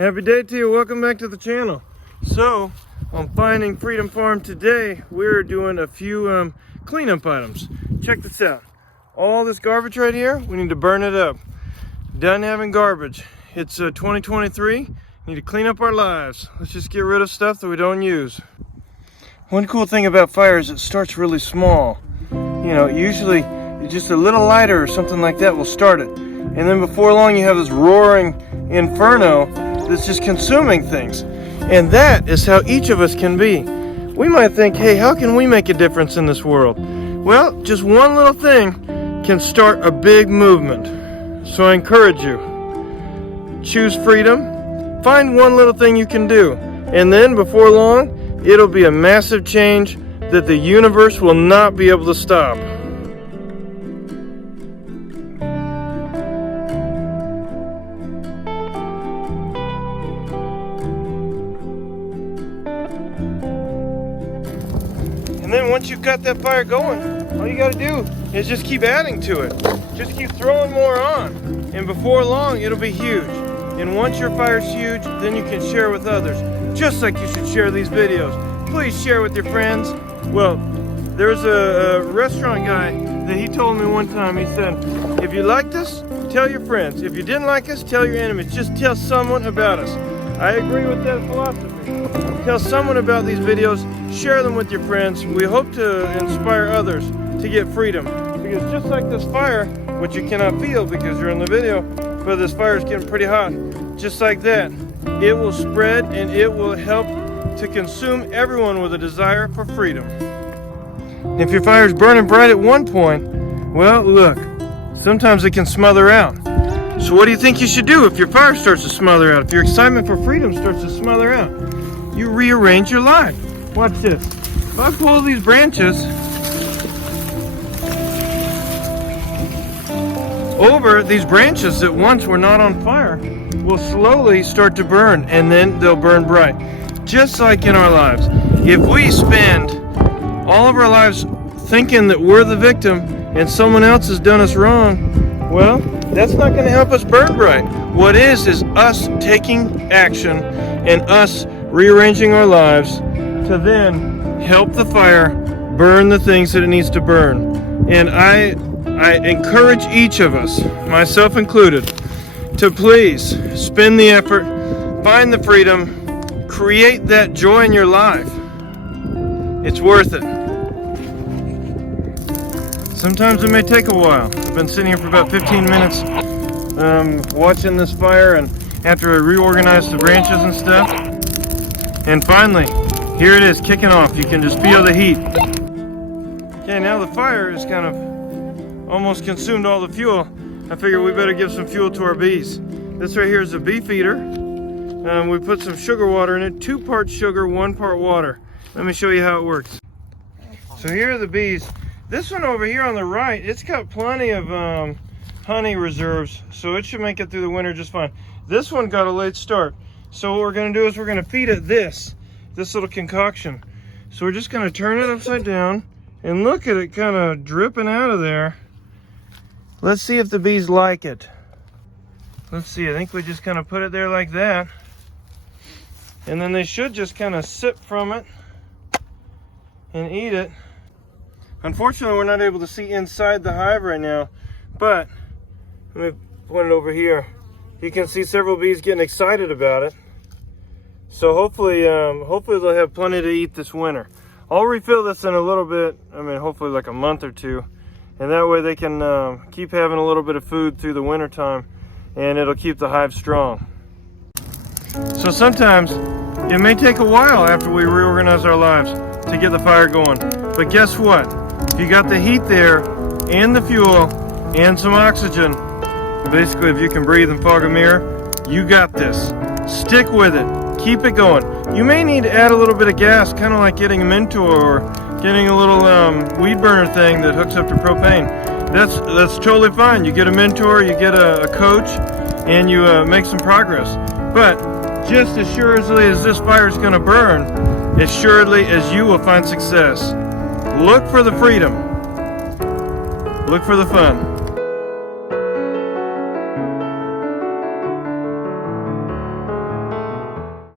Happy day to you. Welcome back to the channel. So on Finding Freedom Farm today, we're doing a few cleanup items. Check this out. All this garbage right here, we need to burn it up. Done having garbage. It's 2023. Need to clean up our lives. Let's just get rid of stuff that we don't use. One cool thing about fire is it starts really small. You know, usually just a little lighter or something like that will start it. And then before long you have this roaring inferno that's just consuming things. And that is how each of us can be. We might think, hey, how can we make a difference in this world? Well, just one little thing can start a big movement. So I encourage you, choose freedom, find one little thing you can do, and then before long, it'll be a massive change that the universe will not be able to stop. And then once you've got that fire going, all you gotta do is just keep adding to it. Just keep throwing more on. And before long, it'll be huge. And once your fire's huge, then you can share with others. Just like you should share these videos. Please share with your friends. Well, there's a restaurant guy that he told me one time, he said, if you liked us, tell your friends. If you didn't like us, tell your enemies. Just tell someone about us. I agree with that philosophy. Tell someone about these videos, share them with your friends. We hope to inspire others to get freedom. Because just like this fire, which you cannot feel because you're in the video, but this fire is getting pretty hot. Just like that, it will spread and it will help to consume everyone with a desire for freedom. If your fire is burning bright at one point, well, look, sometimes it can smother out. So what do you think you should do if your fire starts to smother out? If your excitement for freedom starts to smother out? You rearrange your life. Watch this. If I pull these branches over, these branches that once were not on fire will slowly start to burn, and then they'll burn bright. Just like in our lives. If we spend all of our lives thinking that we're the victim and someone else has done us wrong, well, that's not going to help us burn bright. What is us taking action and us rearranging our lives to then help the fire burn the things that it needs to burn. And I encourage each of us, myself included, to please spend the effort, find the freedom, create that joy in your life. It's worth it. Sometimes it may take a while. I've been sitting here for about 15 minutes watching this fire, and after I reorganized the branches and stuff. And finally, here it is kicking off. You can just feel the heat. Okay, now the fire is kind of almost consumed all the fuel. I figure we better give some fuel to our bees. This right here is a bee feeder. We put some sugar water in it, 2 parts sugar, 1 part water. Let me show you how it works. So here are the bees. This one over here on the right, it's got plenty of honey reserves, so it should make it through the winter just fine. This one got a late start. So what we're gonna do is we're gonna feed it this little concoction. So we're just gonna turn it upside down and look at it kind of dripping out of there. Let's see if the bees like it. Let's see, I think we just kind of put it there like that. And then they should just kind of sip from it and eat it. Unfortunately, we're not able to see inside the hive right now, but let me point it over here. You can see several bees getting excited about it. So hopefully they'll have plenty to eat this winter. I'll refill this in a little bit, hopefully like a month or two. And that way they can keep having a little bit of food through the winter time, and it'll keep the hive strong. So sometimes it may take a while after we reorganize our lives to get the fire going. But guess what? If you got the heat there and the fuel and some oxygen, basically if you can breathe and fog a mirror, you got this. Stick with it. Keep it going. You may need to add a little bit of gas, kind of like getting a Mentor or getting a little weed burner thing that hooks up to propane. That's totally fine. You get a Mentor, you get a coach, and you make some progress. But just as surely as this fire is going to burn, as surely as you will find success. Look for the freedom. Look for the fun.